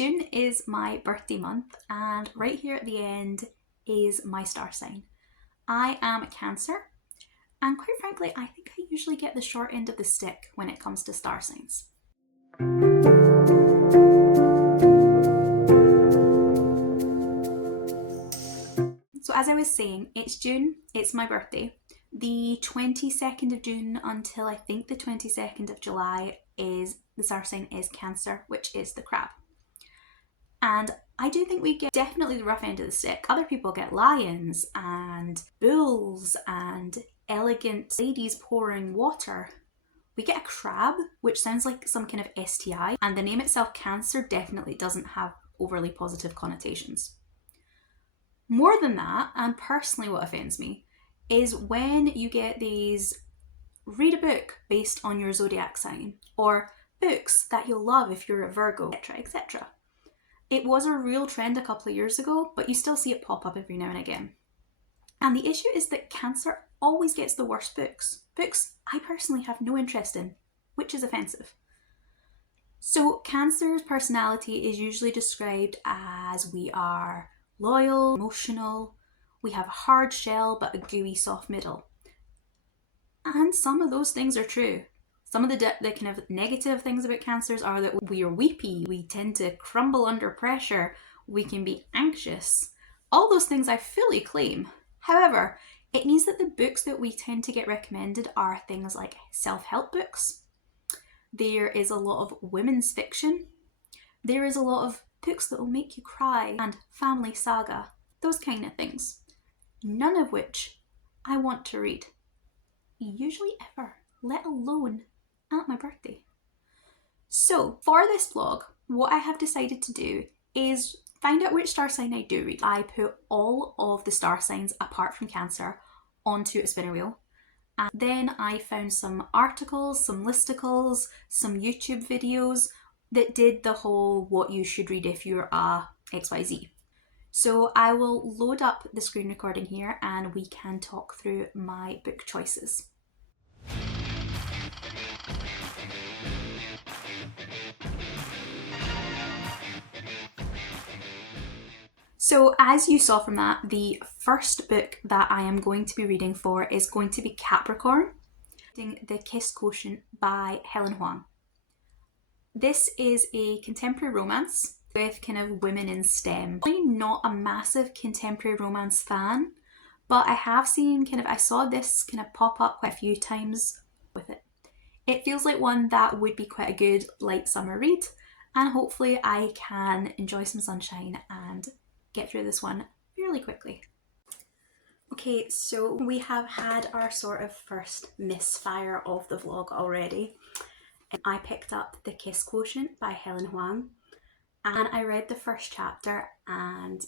June is my birthday month, and right here at the end is my star sign. I am a Cancer, and quite frankly, I think I usually get the short end of the stick when it comes to star signs. So as I was saying, it's June, it's my birthday. The 22nd of June until I think the 22nd of July is the star sign is Cancer, which is the crab. And I do think we get definitely the rough end of the stick. Other people get lions and bulls and elegant ladies pouring water. We get a crab, which sounds like some kind of STI, and the name itself, Cancer, definitely doesn't have overly positive connotations. More than that, and personally what offends me, is when you get these read a book based on your zodiac sign, or books that you'll love if you're a Virgo, etc., etc. It was a real trend a couple of years ago, but you still see it pop up every now and again. And the issue is that Cancer always gets the worst books. Books I personally have no interest in, which is offensive. So Cancer's personality is usually described as we are loyal, emotional, we have a hard shell but a gooey soft middle. And some of those things are true. Some of the kind of negative things about Cancers are that we are weepy, we tend to crumble under pressure, we can be anxious. All those things I fully claim. However, it means that the books that we tend to get recommended are things like self-help books. There is a lot of women's fiction. There is a lot of books that will make you cry and family saga, those kind of things. None of which I want to read. Usually ever, let alone at my birthday. So for this vlog, what I have decided to do is find out which star sign I do read. I put all of the star signs apart from Cancer onto a spinner wheel. And then I found some articles, some listicles, some YouTube videos that did the whole what you should read if you're a XYZ. So I will load up the screen recording here and we can talk through my book choices. So as you saw from that, the first book that I am going to be reading for is going to be Capricorn, The Kiss Quotient by Helen Hoang. This is a contemporary romance with kind of women in STEM. I'm not a massive contemporary romance fan, but I have seen I saw this kind of pop up quite a few times with it. It feels like one that would be quite a good light summer read, and hopefully I can enjoy some sunshine and get through this one fairly quickly. Okay, so we have had our sort of first misfire of the vlog already. I picked up The Kiss Quotient by Helen Hoang, and I read the first chapter and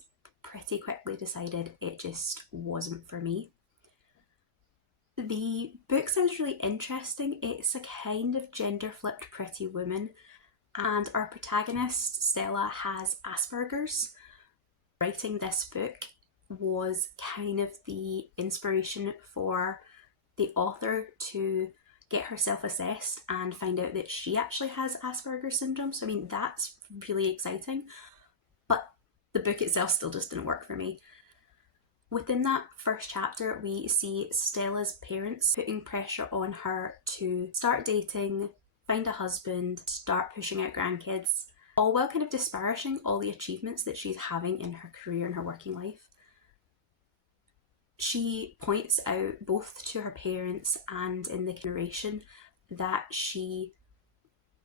pretty quickly decided it just wasn't for me. The book sounds really interesting. It's a kind of gender-flipped Pretty Woman, and our protagonist, Stella, has Asperger's. Writing this book was kind of the inspiration for the author to get herself assessed and find out that she actually has Asperger's syndrome. So I mean, that's really exciting, but the book itself still just didn't work for me. Within that first chapter, we see Stella's parents putting pressure on her to start dating, find a husband, start pushing out grandkids, all while kind of disparaging all the achievements that she's having in her career and her working life. She points out both to her parents and in the narration that she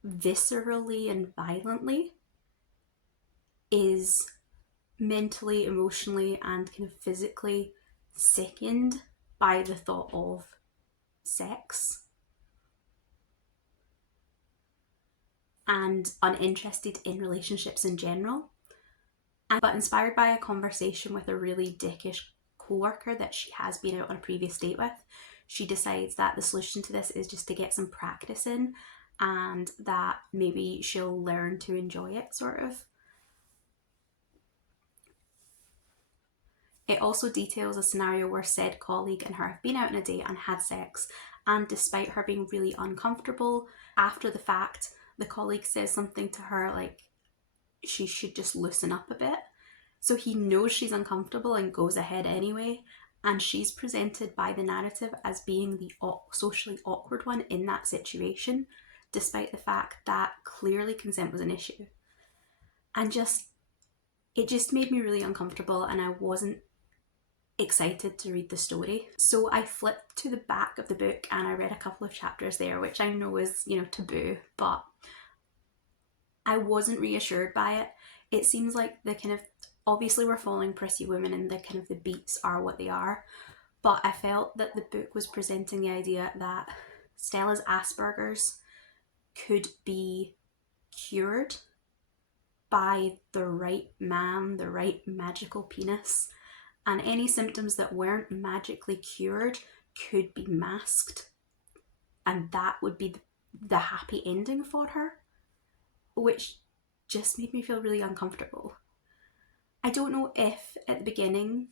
viscerally and violently is mentally, emotionally, and kind of physically sickened by the thought of sex, and uninterested in relationships in general. But inspired by a conversation with a really dickish co-worker that she has been out on a previous date with, she decides that the solution to this is just to get some practice in, and that maybe she'll learn to enjoy it, sort of. It also details a scenario where said colleague and her have been out on a date and had sex, and despite her being really uncomfortable, after the fact, the colleague says something to her like, she should just loosen up a bit. So he knows she's uncomfortable and goes ahead anyway, and she's presented by the narrative as being the socially awkward one in that situation, despite the fact that clearly consent was an issue. And it just made me really uncomfortable, and I wasn't excited to read the story. So I flipped to the back of the book and I read a couple of chapters there, which I know is, taboo, but I wasn't reassured by it. It seems like the kind of, obviously we're following Pretty Women and the kind of the beats are what they are, but I felt that the book was presenting the idea that Stella's Asperger's could be cured by the right man, the right magical penis, and any symptoms that weren't magically cured could be masked, and that would be the happy ending for her, which just made me feel really uncomfortable. I don't know if at the beginning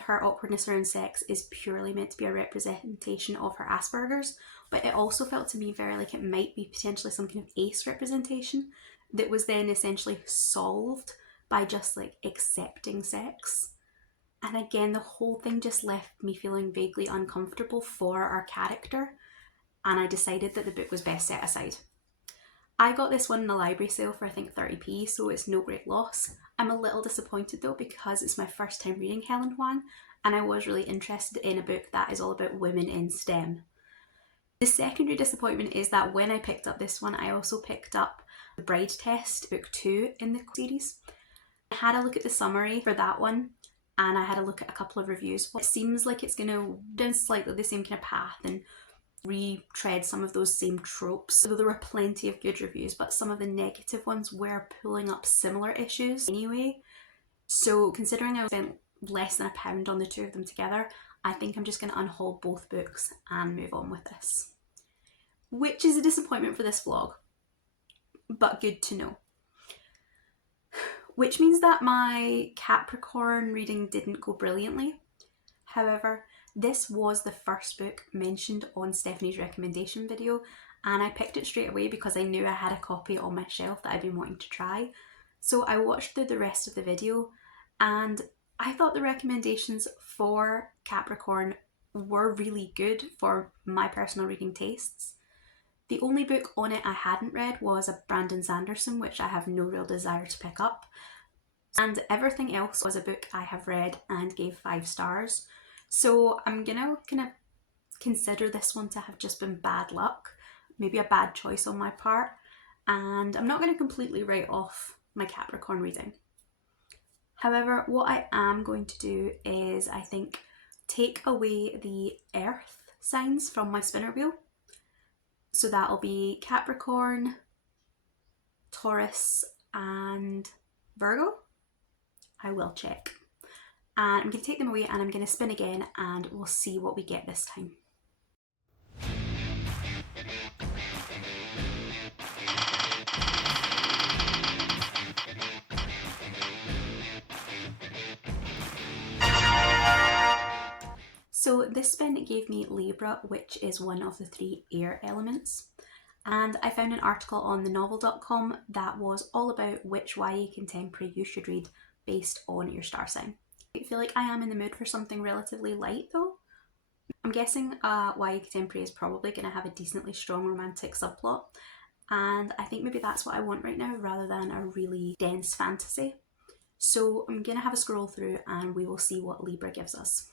her awkwardness around sex is purely meant to be a representation of her Asperger's, but it also felt to me very like it might be potentially some kind of ace representation that was then essentially solved by just like accepting sex. And again, the whole thing just left me feeling vaguely uncomfortable for our character, and I decided that the book was best set aside. I got this one in a library sale for I think 30p, so it's no great loss. I'm a little disappointed though because it's my first time reading Helen Hoang, and I was really interested in a book that is all about women in STEM. The secondary disappointment is that when I picked up this one, I also picked up The Bride Test, book 2 in the series. I had a look at the summary for that one, and I had a look at a couple of reviews. It seems like it's going to do slightly the same kind of path and retread some of those same tropes. Though there were plenty of good reviews, but some of the negative ones were pulling up similar issues anyway. So considering I spent less than £1 on the two of them together, I think I'm just going to unhaul both books and move on with this. Which is a disappointment for this vlog, but good to know. Which means that my Capricorn reading didn't go brilliantly. However, this was the first book mentioned on Stephanie's recommendation video, and I picked it straight away because I knew I had a copy on my shelf that I'd been wanting to try. So I watched through the rest of the video, and I thought the recommendations for Capricorn were really good for my personal reading tastes. The only book on it I hadn't read was a Brandon Sanderson, which I have no real desire to pick up. And everything else was a book I have read and gave 5 stars. So I'm gonna kind of consider this one to have just been bad luck, maybe a bad choice on my part, and I'm not going to completely write off my Capricorn reading. However, what I am going to do is, I think, take away the earth signs from my spinner wheel. So that'll be Capricorn, Taurus and Virgo. I will check. And I'm going to take them away and I'm going to spin again and we'll see what we get this time. So this spin gave me Libra, which is one of the 3 air elements. And I found an article on thenovel.com that was all about which YA contemporary you should read based on your star sign. I feel like I am in the mood for something relatively light though. I'm guessing YA contemporary is probably going to have a decently strong romantic subplot, and I think maybe that's what I want right now rather than a really dense fantasy. So I'm going to have a scroll through and we will see what Libra gives us.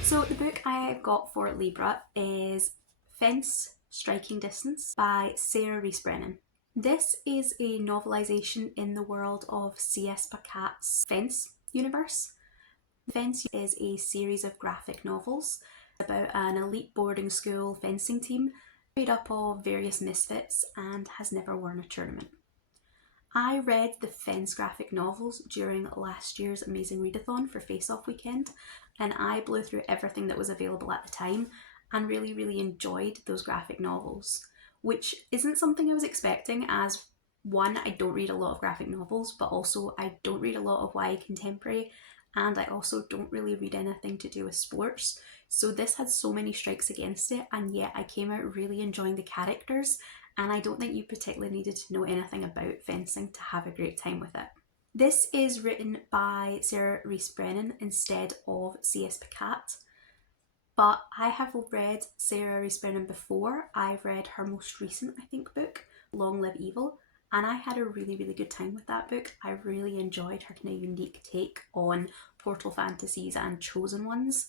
So the book I got for Libra is Fence Striking Distance by Rees Brennan. This is a novelisation in the world of C.S. Pacat's Fence universe. Fence is a series of graphic novels about an elite boarding school fencing team made up of various misfits and has never won a tournament. I read the Fence graphic novels during last year's Amazing Readathon for Face Off weekend, and I blew through everything that was available at the time and really enjoyed those graphic novels, which isn't something I was expecting, as one, I don't read a lot of graphic novels, but also I don't read a lot of YA contemporary, and I also don't really read anything to do with sports. So this had so many strikes against it, and yet I came out really enjoying the characters, and I don't think you particularly needed to know anything about fencing to have a great time with it. This is written by Rees Brennan instead of C.S. Pacat, but I have read Rees Brennan before. I've read her most recent, I think, book, Long Live Evil, and I had a really good time with that book. I really enjoyed her kind of unique take on portal fantasies and chosen ones,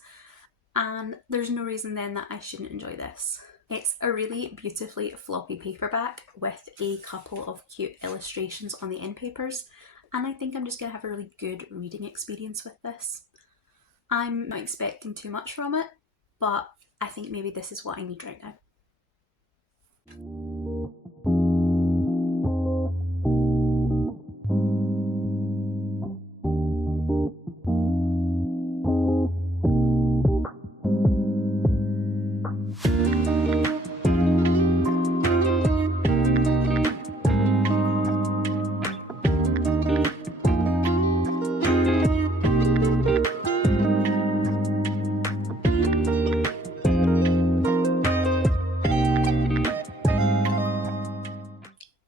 and there's no reason then that I shouldn't enjoy this. It's a really beautifully floppy paperback with a couple of cute illustrations on the end papers, and I think I'm just going to have a really good reading experience with this. I'm not expecting too much from it, but I think maybe this is what I need right now.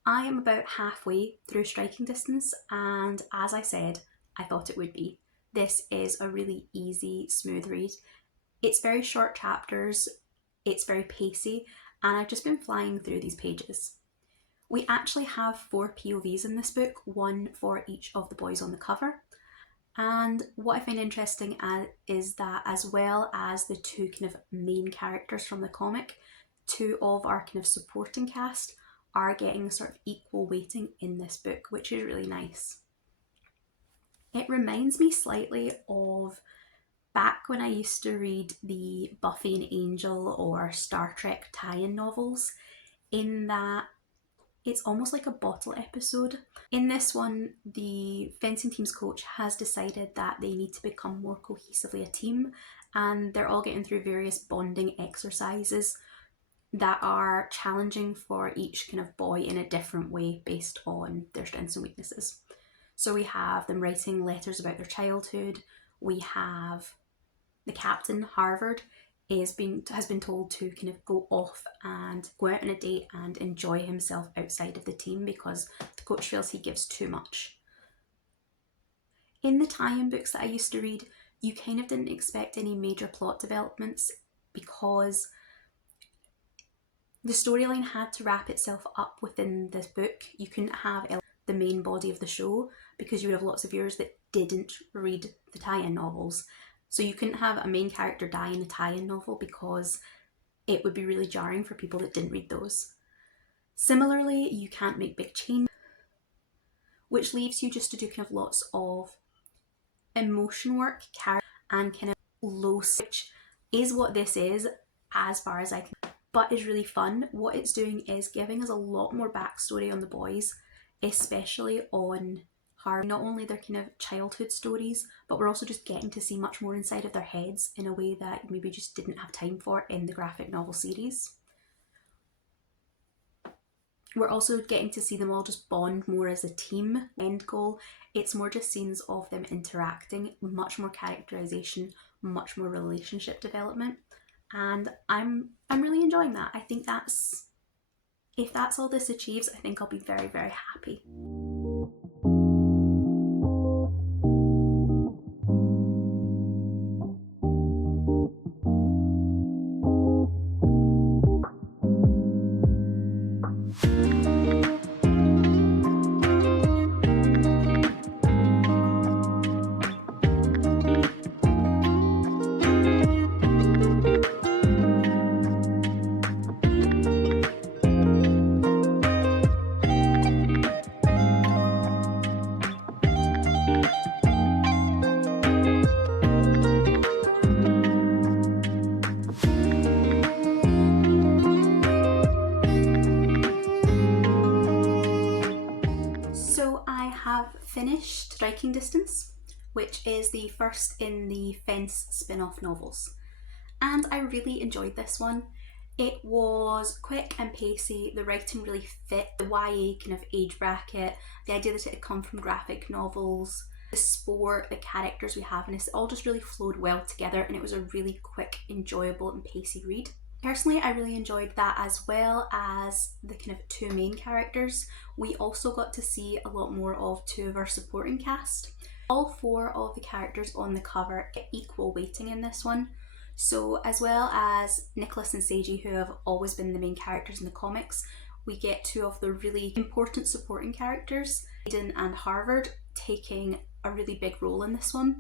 I am about halfway through striking distance, and as I said, I thought it would be. This is a really easy, smooth read. It's very short chapters, it's very pacey, and I've just been flying through these pages. We actually have 4 POVs in this book, one for each of the boys on the cover. And what I find interesting is that as well as the 2 kind of main characters from the comic, 2 of our kind of supporting cast are getting sort of equal weighting in this book, which is really nice. It reminds me slightly of back when I used to read the Buffy and Angel or Star Trek tie-in novels, in that it's almost like a bottle episode. In this one, the fencing team's coach has decided that they need to become more cohesively a team, and they're all getting through various bonding exercises that are challenging for each kind of boy in a different way based on their strengths and weaknesses. So we have them writing letters about their childhood. We have the captain, Harvard, has been told to kind of go off and go out on a date and enjoy himself outside of the team because the coach feels he gives too much. In the tie-in books that I used to read, you kind of didn't expect any major plot developments because the storyline had to wrap itself up within this book. You couldn't have the main body of the show because you would have lots of viewers that didn't read the tie-in novels. So you couldn't have a main character die in a tie-in novel because it would be really jarring for people that didn't read those. Similarly, you can't make big changes, which leaves you just to do kind of lots of emotion work, and kind of low, which is what this is as far as I can. But is really fun. What it's doing is giving us a lot more backstory on the boys, especially on Harvey. Not only their kind of childhood stories, but we're also just getting to see much more inside of their heads in a way that maybe just didn't have time for in the graphic novel series. We're also getting to see them all just bond more as a team. End goal, it's more just scenes of them interacting, much more characterization, much more relationship development. And I'm really enjoying that. I think if that's all this achieves, I think I'll be very happy. finished Striking Distance, which is the first in the Fence spin-off novels, and I really enjoyed this one. It was quick and pacey, the writing really fit the YA kind of age bracket, the idea that it had come from graphic novels, the sport, the characters we have in this, it all just really flowed well together, and it was a really quick, enjoyable and pacey read. Personally, I really enjoyed that, as well as the kind of two main characters. We also got to see a lot more of two of our supporting cast. All four of the characters on the cover get equal weighting in this one. So as well as Nicholas and Seiji, who have always been the main characters in the comics, we get two of the really important supporting characters, Aiden and Harvard, taking a really big role in this one.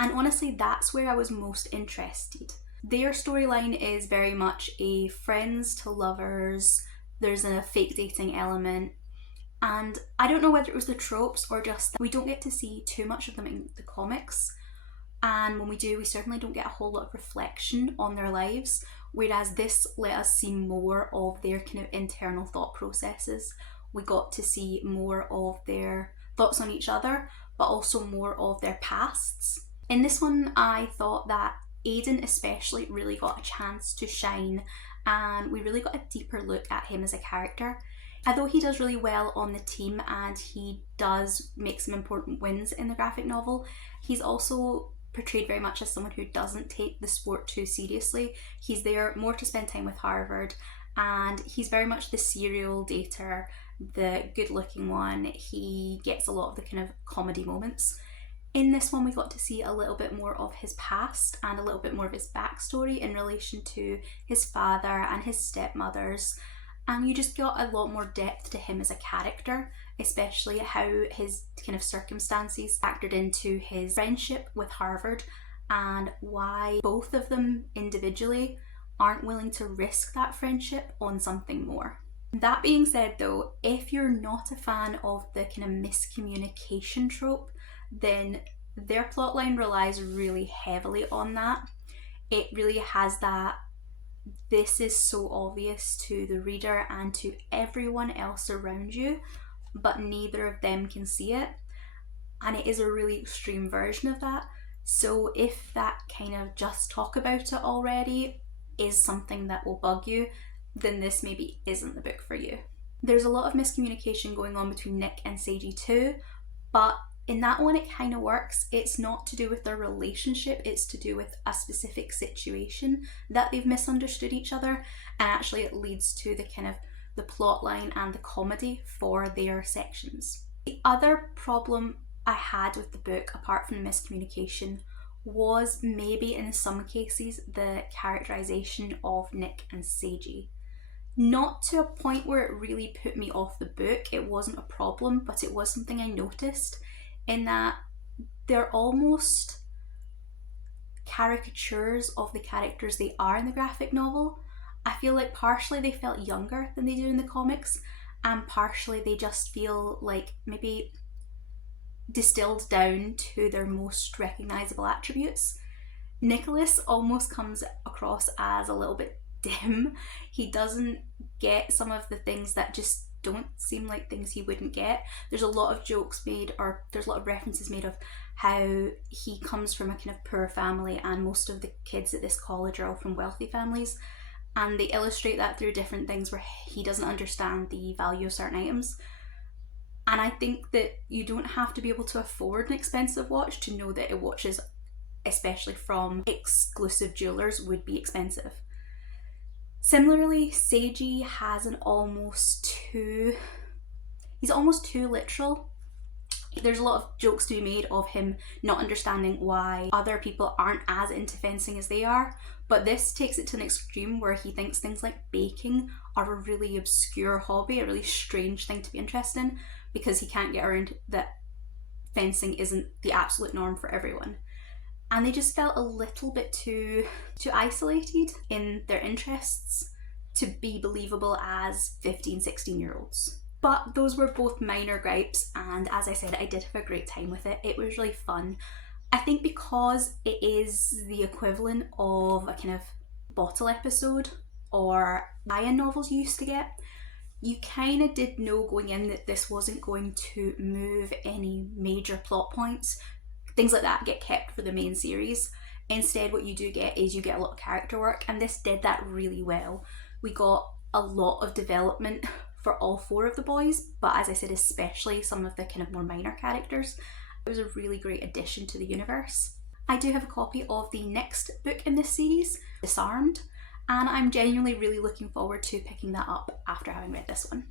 And honestly, that's where I was most interested. Their storyline is very much a friends to lovers, there's a fake dating element, and I don't know whether it was the tropes or just that we don't get to see too much of them in the comics, and when we do, we certainly don't get a whole lot of reflection on their lives, whereas this let us see more of their kind of internal thought processes. We got to see more of their thoughts on each other, but also more of their pasts. In this one, I thought that Aiden especially really got a chance to shine, and we really got a deeper look at him as a character. Although he does really well on the team and he does make some important wins in the graphic novel, he's also portrayed very much as someone who doesn't take the sport too seriously. He's there more to spend time with Harvard, and he's very much the serial dater, the good looking one. He gets a lot of the kind of comedy moments. In this one, we got to see a little bit more of his past and a little bit more of his backstory in relation to his father and his stepmothers, and you just got a lot more depth to him as a character, especially how his kind of circumstances factored into his friendship with Harvard and why both of them individually aren't willing to risk that friendship on something more. That being said though, if you're not a fan of the kind of miscommunication trope, then their plotline relies really heavily on that. It really has that, this is so obvious to the reader and to everyone else around you, but neither of them can see it. And it is a really extreme version of that. So if that kind of just talk about it already is something that will bug you, then this maybe isn't the book for you. There's a lot of miscommunication going on between Nick and Seiji too, but in that one it kind of works. It's not to do with their relationship, it's to do with a specific situation that they've misunderstood each other, and actually it leads to the kind of the plot line and the comedy for their sections. The other problem I had with the book, apart from the miscommunication, was maybe in some cases the characterization of Nick and Seiji. Not to a point where it really put me off the book, it wasn't a problem, but it was something I noticed, in that they're almost caricatures of the characters they are in the graphic novel. I feel like partially they felt younger than they do in the comics, and partially they just feel like maybe distilled down to their most recognisable attributes. Nicholas almost comes across as a little bit dim. He doesn't get some of the things that just don't seem like things he wouldn't get. There's a lot of jokes made, or there's a lot of references made of how he comes from a kind of poor family and most of the kids at this college are all from wealthy families, and they illustrate that through different things where he doesn't understand the value of certain items. And I think that you don't have to be able to afford an expensive watch to know that watches, especially from exclusive jewelers, would be expensive. Similarly, Seiji has he's almost too literal. There's a lot of jokes to be made of him not understanding why other people aren't as into fencing as they are, but this takes it to an extreme where he thinks things like baking are a really obscure hobby, a really strange thing to be interested in, because he can't get around that fencing isn't the absolute norm for everyone. And they just felt a little bit too isolated in their interests to be believable as 15, 16-year-olds. But those were both minor gripes, and as I said, I did have a great time with it. It was really fun. I think because it is the equivalent of a kind of bottle episode or buy-in novels you used to get, You kind of did know going in that this wasn't going to move any major plot points. Things like that get kept for the main series. Instead, what you do get is you get a lot of character work, and this did that really well. We got a lot of development for all four of the boys, but as I said, especially some of the kind of more minor characters. It was a really great addition to the universe. I do have a copy of the next book in this series, Disarmed, and I'm genuinely really looking forward to picking that up after having read this one.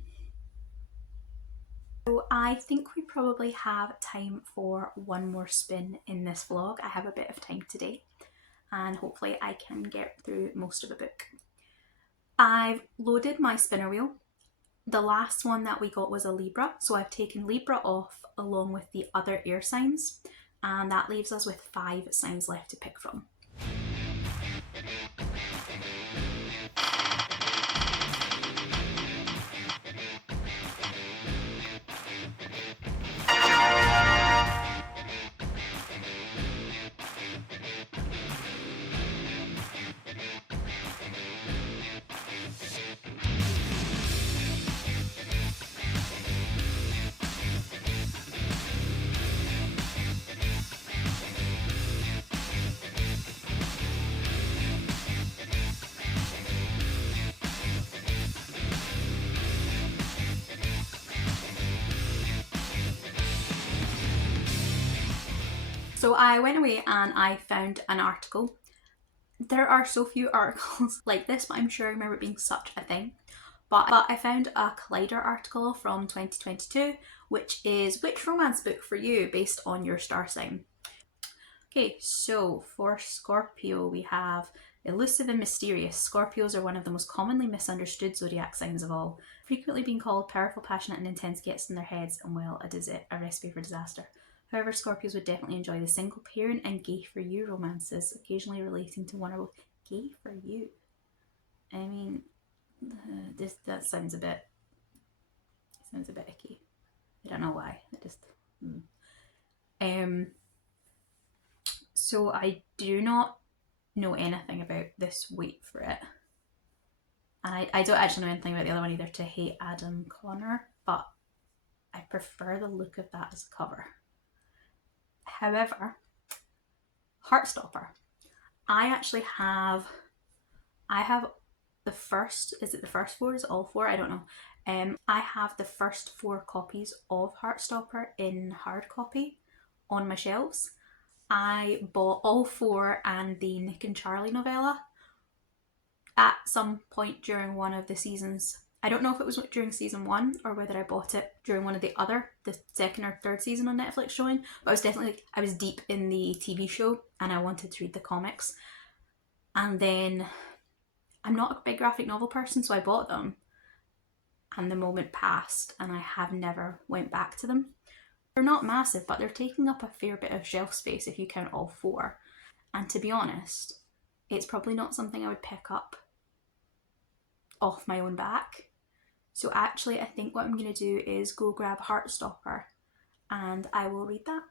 So I think we probably have time for one more spin in this vlog. I have a bit of time today, and hopefully I can get through most of the book. I've loaded my spinner wheel. The last one that we got was a Libra, so I've taken Libra off along with the other air signs, and that leaves us with 5 signs left to pick from. So I went away and I found an article. There are so few articles like this, but I'm sure I remember it being such a thing. But I found a Collider article from 2022, which is which romance book for you based on your star sign. Okay, so for Scorpio we have elusive and mysterious. Scorpios are one of the most commonly misunderstood zodiac signs of all. Frequently being called powerful, passionate and intense gets in their heads, and well, a recipe for disaster. However, Scorpios would definitely enjoy the single parent and gay for you romances, occasionally relating to one or both. Gay for you? I mean, that sounds a bit icky. I don't know why. So I do not know anything about this. Wait for it. And I don't actually know anything about the other one either, To Hate Adam Connor, but I prefer the look of that as a cover. However, Heartstopper. I have the first, is it the first 4? Is it all 4? I don't know. I have the first 4 copies of Heartstopper in hard copy on my shelves. I bought all 4 and the Nick and Charlie novella at some point during one of the seasons. I don't know if it was during season 1 or whether I bought it during one of the 2nd or 3rd season on Netflix showing, but I was definitely, I was deep in the TV show and I wanted to read the comics. And then I'm not a big graphic novel person, so I bought them and the moment passed and I have never went back to them. They're not massive, but they're taking up a fair bit of shelf space if you count all 4. And to be honest, it's probably not something I would pick up off my own back. So actually I think what I'm going to do is go grab Heartstopper and I will read that.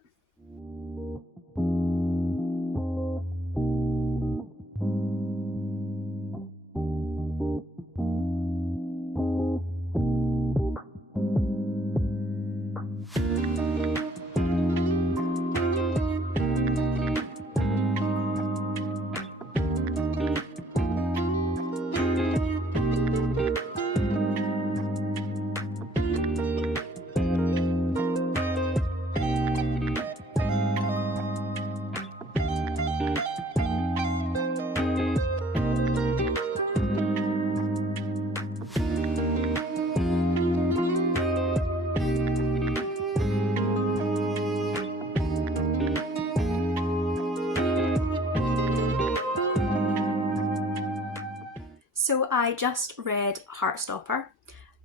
So I just read Heartstopper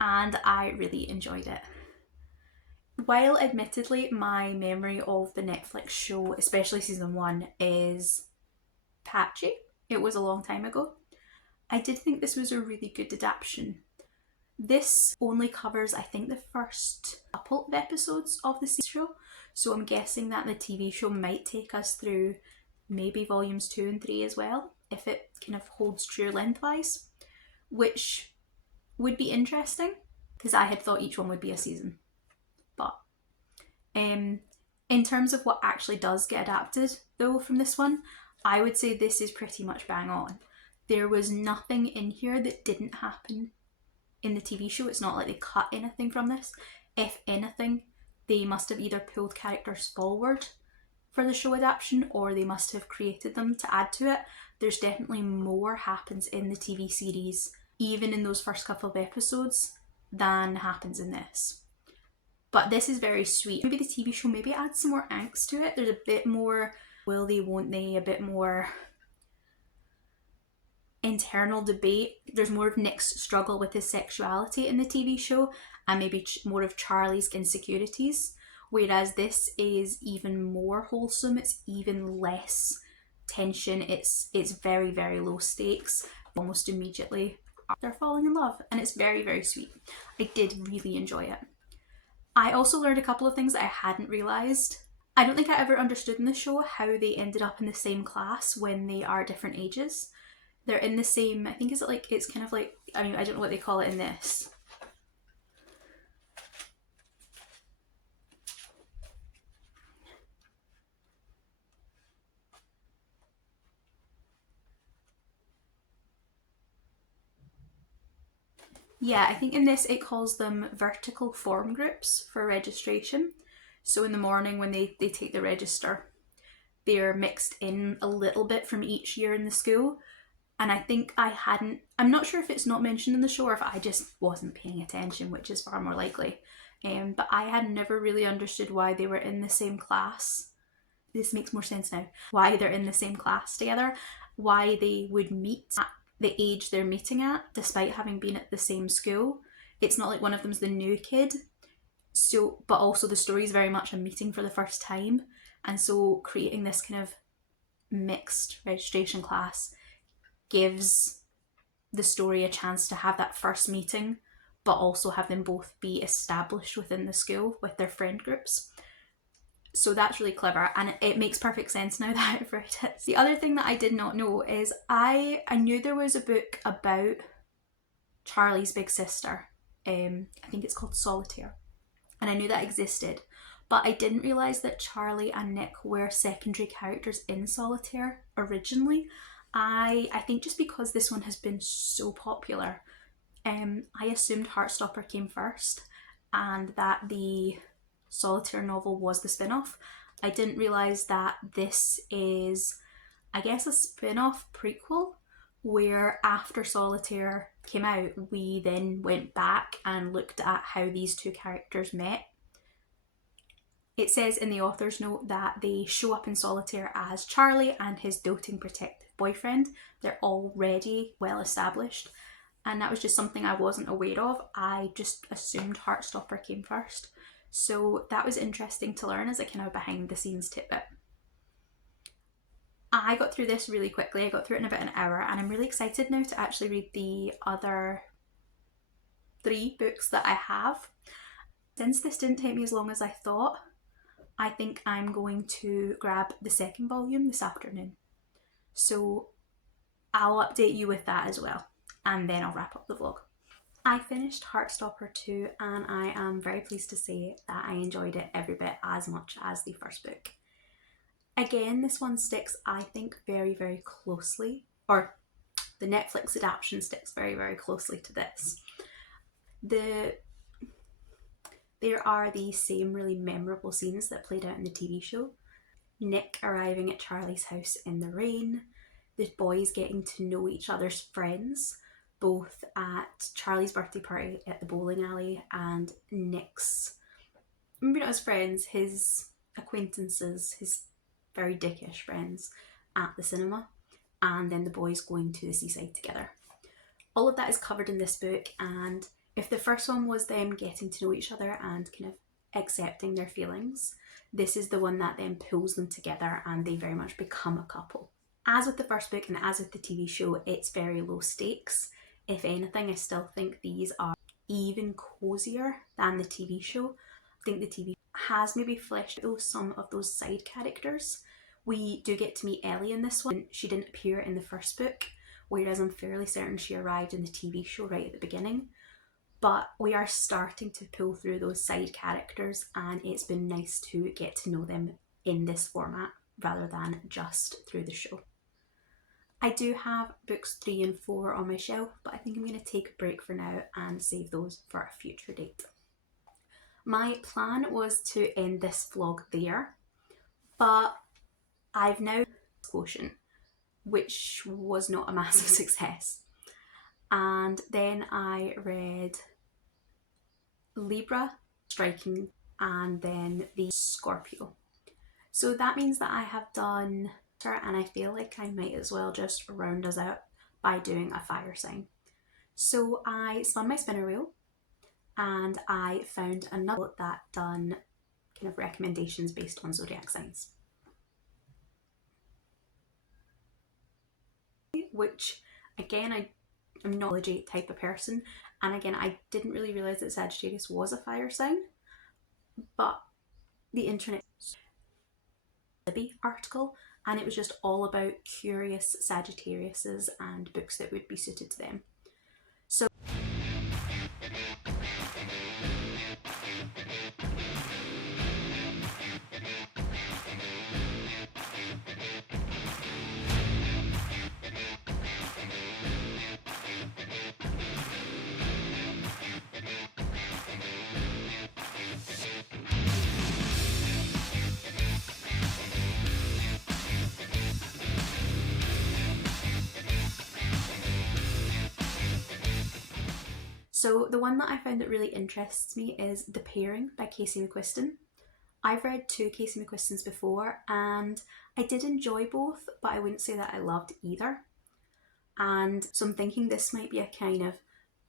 and I really enjoyed it. While admittedly my memory of the Netflix show, especially season 1, is patchy, it was a long time ago, I did think this was a really good adaptation. This only covers, I think, the first couple of episodes of the show, so I'm guessing that the TV show might take us through maybe volumes 2 and 3 as well, if it kind of holds true lengthwise, which would be interesting. because I had thought each one would be a season. But in terms of what actually does get adapted though from this one, I would say this is pretty much bang on. There was nothing in here that didn't happen in the TV show. It's not like they cut anything from this. If anything, they must have either pulled characters forward for the show adaptation or they must have created them to add to it. There's definitely more happens in the TV series, even in those first couple of episodes, than happens in this. But this is very sweet. Maybe the TV show maybe adds some more angst to it. There's a bit more will they, won't they, a bit more internal debate. There's more of Nick's struggle with his sexuality in the TV show and maybe more of Charlie's insecurities, whereas this is even more wholesome. It's even less tension. It's very, very low stakes. Almost immediately they're falling in love, and it's very, very sweet. I did really enjoy it. I also learned a couple of things that I hadn't realised. I don't think I ever understood in the show how they ended up in the same class when they are different ages. They're in the same, I think it's kind of like, I mean, I don't know what they call it in this. Yeah, I think in this it calls them vertical form groups for registration. So in the morning when they take the register, they're mixed in a little bit from each year in the school. And I think I'm not sure if it's not mentioned in the show or if I just wasn't paying attention, which is far more likely. But I had never really understood why they were in the same class. This makes more sense now. Why they're in the same class together, why they would meet at the age they're meeting at, despite having been at the same school. It's not like one of them's the new kid. So, but also the story is very much a meeting for the first time. And so creating this kind of mixed registration class gives the story a chance to have that first meeting, but also have them both be established within the school with their friend groups. So that's really clever, and it makes perfect sense now that I've read it. The other thing that I did not know is I knew there was a book about Charlie's big sister. I think it's called Solitaire, and I knew that existed, but I didn't realise that Charlie and Nick were secondary characters in Solitaire originally. I think just because this one has been so popular, I assumed Heartstopper came first and that the Solitaire novel was the spin-off. I didn't realise that this is, I guess, a spin-off prequel where after Solitaire came out, we then went back and looked at how these two characters met. It says in the author's note that they show up in Solitaire as Charlie and his doting protective boyfriend. They're already well established, and that was just something I wasn't aware of. I just assumed Heartstopper came first. So that was interesting to learn as a kind of behind the scenes tidbit. I got through this really quickly. I got through it in about an hour, and I'm really excited now to actually read the other 3 books that I have. Since this didn't take me as long as I thought, I think I'm going to grab the 2nd volume this afternoon. So I'll update you with that as well, and then I'll wrap up the vlog. I finished Heartstopper 2, and I am very pleased to say that I enjoyed it every bit as much as the first book. Again, this one sticks, I think, very, very closely, or the Netflix adaptation sticks very, very closely to this. There are the same really memorable scenes that played out in the TV show. Nick arriving at Charlie's house in the rain, the boys getting to know each other's friends, both at Charlie's birthday party at the bowling alley and Nick's, maybe not his friends, his acquaintances, his very dickish friends at the cinema, and then the boys going to the seaside together. All of that is covered in this book, and if the first one was them getting to know each other and kind of accepting their feelings, this is the one that then pulls them together and they very much become a couple. As with the first book and as with the TV show, it's very low stakes. If anything, I still think these are even cozier than the TV show. I think the TV has maybe fleshed out some of those side characters. We do get to meet Ellie in this one. She didn't appear in the first book, whereas I'm fairly certain she arrived in the TV show right at the beginning. but we are starting to pull through those side characters, and it's been nice to get to know them in this format rather than just through the show. I do have books 3 and 4 on my shelf, but I think I'm going to take a break for now and save those for a future date. My plan was to end this vlog there, but I've now Quotient, which was not a massive success. And then I read Libra, Striking, and then the Scorpio. So that means that I have done, and I feel like I might as well just round us out by doing a fire sign. So I spun my spinner wheel and I found another that done kind of recommendations based on zodiac signs, which again, I'm not a legit type of person, and again I didn't really realise that Sagittarius was a fire sign, but the internet article, and it was just all about curious Sagittariuses and books that would be suited to them. So the one that I found that really interests me is The Pairing by Casey McQuiston. I've read 2 Casey McQuistons before and I did enjoy both, but I wouldn't say that I loved either. And so I'm thinking this might be a kind of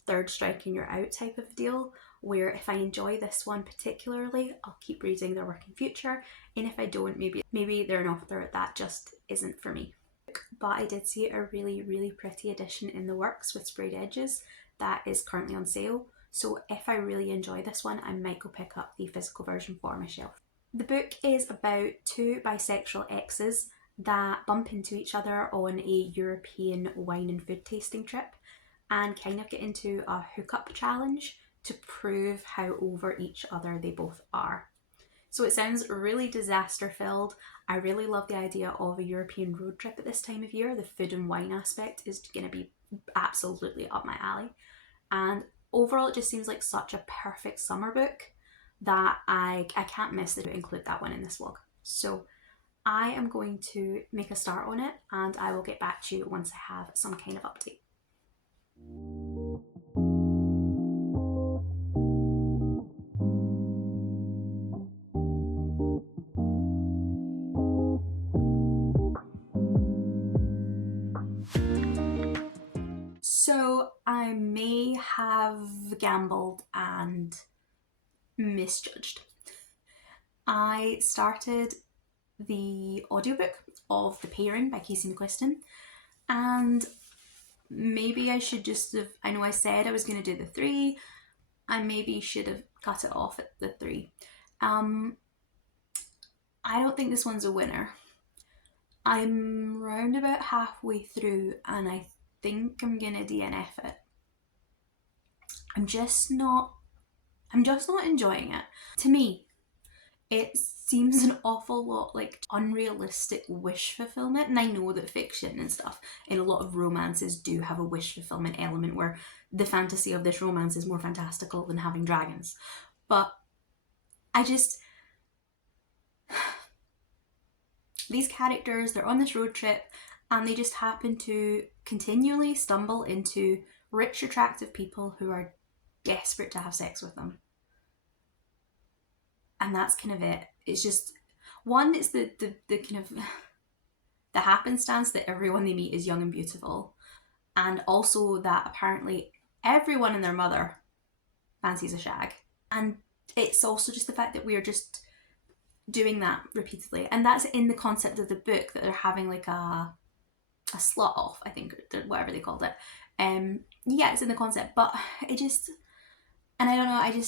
third strike and you're out type of deal, where if I enjoy this one particularly, I'll keep reading their work in future, and if I don't, maybe they're an author that just isn't for me. But I did see a really pretty edition in the works with sprayed edges that is currently on sale, so if I really enjoy this one, I might go pick up the physical version for my shelf. The book is about 2 bisexual exes that bump into each other on a European wine and food tasting trip and kind of get into a hookup challenge to prove how over each other they both are. So it sounds really disaster filled. I really love the idea of a European road trip at this time of year. The food and wine aspect is going to be absolutely up my alley. And overall it just seems like such a perfect summer book that I can't miss to include that one in this vlog. So I am going to make a start on it and I will get back to you once I have some kind of update. So I may have gambled and misjudged. I started the audiobook of The Pairing by Casey McQuiston, and maybe I should just have, I know I said I was going to do the 3, I maybe should have cut it off at the 3. I don't think this one's a winner. I'm round about halfway through and I think I'm gonna DNF it. I'm just not enjoying it. To me, it seems an awful lot like unrealistic wish fulfillment, and I know that fiction and stuff in a lot of romances do have a wish fulfillment element where the fantasy of this romance is more fantastical than having dragons. But I just, these characters, they're on this road trip and they just happen to continually stumble into rich, attractive people who are desperate to have sex with them. And that's kind of it. It's just, one, it's the kind of the happenstance that everyone they meet is young and beautiful. And also that apparently everyone and their mother fancies a shag. And it's also just the fact that we are just doing that repeatedly. And that's in the concept of the book, that they're having like a slut off, I think, or whatever they called it. Yeah, it's in the concept, but it just, and I don't know,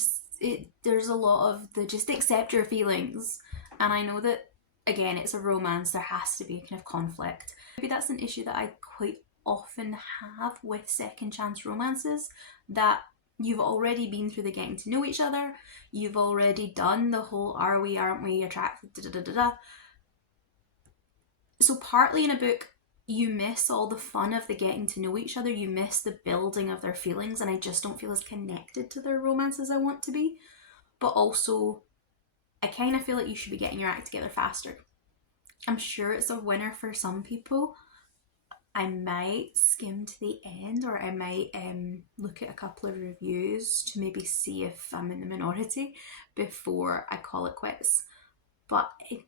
there's a lot of the just accept your feelings. And I know that, again, it's a romance, there has to be a kind of conflict. Maybe that's an issue that I quite often have with second chance romances, that You've already been through the getting to know each other. You've already done the whole are we, aren't we attracted, da da da da. So partly in a book, you miss all the fun of the getting to know each other. You miss the building of their feelings, and I just don't feel as connected to their romance as I want to be. But also, I kind of feel like you should be getting your act together faster. I'm sure it's a winner for some people. I might skim to the end, or I might look at a couple of reviews to maybe see if I'm in the minority before I call it quits. But I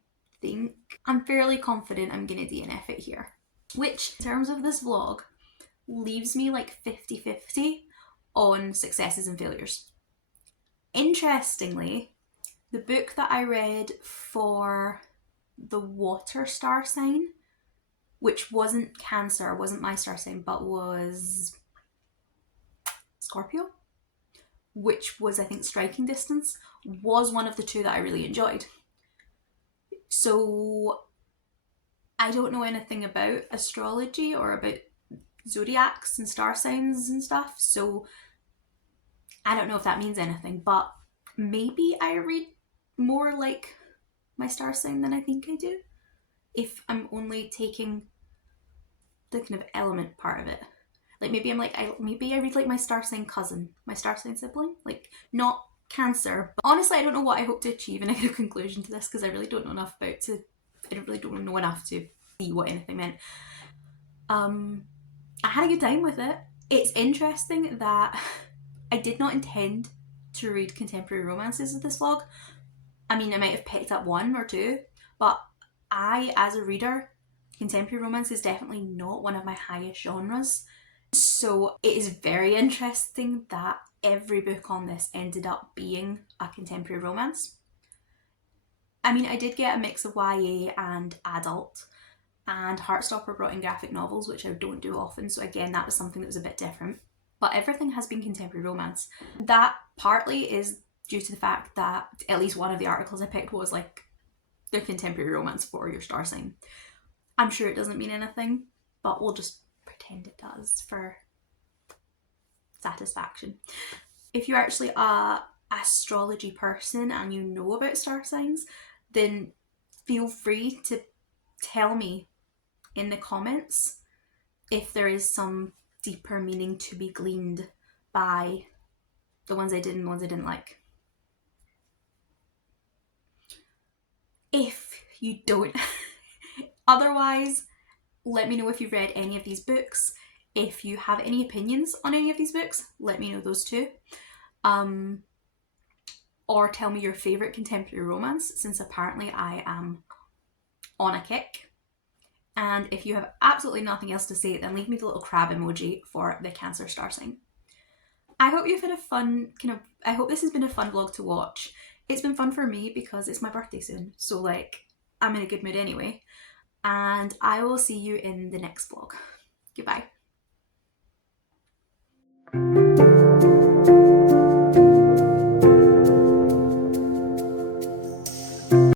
think I'm fairly confident I'm going to DNF it here. Which, in terms of this vlog, leaves me like 50-50 on successes and failures. Interestingly, the book that I read for the water star sign, which wasn't Cancer, wasn't my star sign, but was Scorpio, which was, I think, Striking Distance, was one of the two that I really enjoyed. So I don't know anything about astrology or about zodiacs and star signs and stuff, so I don't know if that means anything, but maybe I read more like my star sign than I think I do, if I'm only taking the kind of element part of it. Like maybe maybe I read like my star sign cousin, my star sign sibling, like not Cancer. But honestly, I don't know what I hope to achieve in a good conclusion to this, because I really don't know enough I don't know enough to see what anything meant. I had a good time with it. It's interesting that I did not intend to read contemporary romances in this vlog. I mean, I might have picked up one or two, but I, as a reader, contemporary romance is definitely not one of my highest genres. So it is very interesting that every book on this ended up being a contemporary romance. I mean, I did get a mix of YA and adult, and Heartstopper brought in graphic novels, which I don't do often, so again, that was something that was a bit different. But everything has been contemporary romance. That partly is due to the fact that at least one of the articles I picked was like, the contemporary romance for your star sign. I'm sure it doesn't mean anything, but we'll just pretend it does for satisfaction. If you're actually a astrology person and you know about star signs, then feel free to tell me in the comments if there is some deeper meaning to be gleaned by the ones I did and the ones I didn't like. If you don't. Otherwise, let me know if you've read any of these books. If you have any opinions on any of these books, let me know those too. Or tell me your favourite contemporary romance, since apparently I am on a kick. And if you have absolutely nothing else to say, then leave me the little crab emoji for the Cancer star sign. I hope you've had a fun I hope this has been a fun vlog to watch. It's been fun for me because it's my birthday soon, so like, I'm in a good mood anyway. And I will see you in the next vlog. Goodbye.